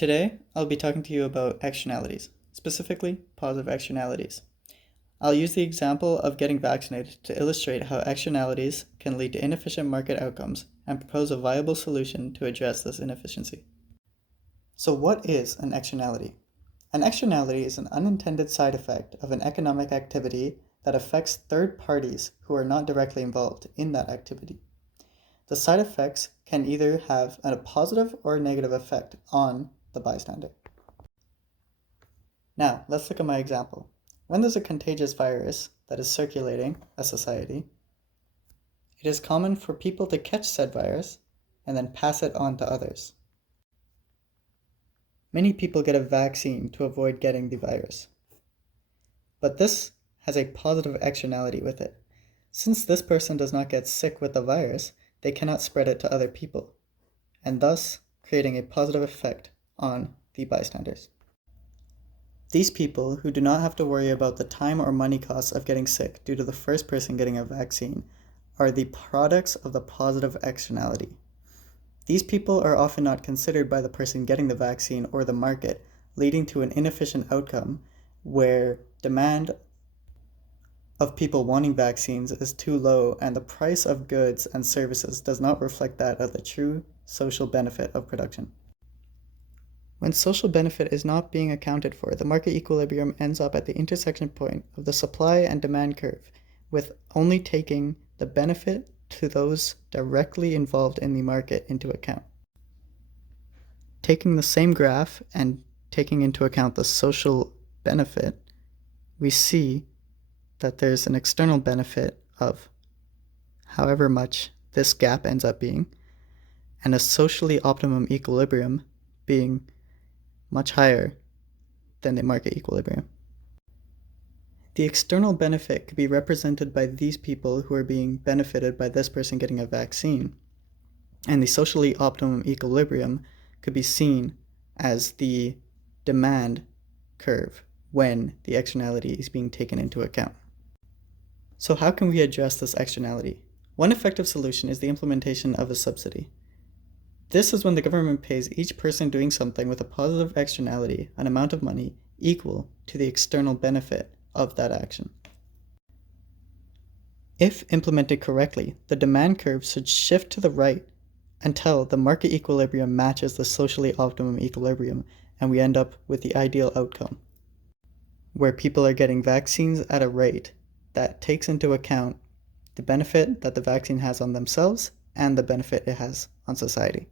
Today, I'll be talking to you about externalities, specifically positive externalities. I'll use the example of getting vaccinated to illustrate how externalities can lead to inefficient market outcomes and propose a viable solution to address this inefficiency. So, what is an externality? An externality is an unintended side effect of an economic activity that affects third parties who are not directly involved in that activity. The side effects can either have a positive or a negative effect on the bystander. Now, let's look at my example. When there's a contagious virus that is circulating a society, it is common for people to catch said virus and then pass it on to others. Many people get a vaccine to avoid getting the virus. But this has a positive externality with it. Since this person does not get sick with the virus, they cannot spread it to other people, and thus creating a positive effect on the bystanders. These people who do not have to worry about the time or money costs of getting sick due to the first person getting a vaccine are the products of the positive externality. These people are often not considered by the person getting the vaccine or the market, leading to an inefficient outcome where demand of people wanting vaccines is too low and the price of goods and services does not reflect that of the true social benefit of production. When social benefit is not being accounted for, the market equilibrium ends up at the intersection point of the supply and demand curve, with only taking the benefit to those directly involved in the market into account. Taking the same graph and taking into account the social benefit, we see that there's an external benefit of however much this gap ends up being, and a socially optimum equilibrium being much higher than the market equilibrium. The external benefit could be represented by these people who are being benefited by this person getting a vaccine, and the socially optimum equilibrium could be seen as the demand curve when the externality is being taken into account. So how can we address this externality? One effective solution is the implementation of a subsidy. This is when the government pays each person doing something with a positive externality an amount of money equal to the external benefit of that action. If implemented correctly, the demand curve should shift to the right until the market equilibrium matches the socially optimum equilibrium, and we end up with the ideal outcome, where people are getting vaccines at a rate that takes into account the benefit that the vaccine has on themselves and the benefit it has on society.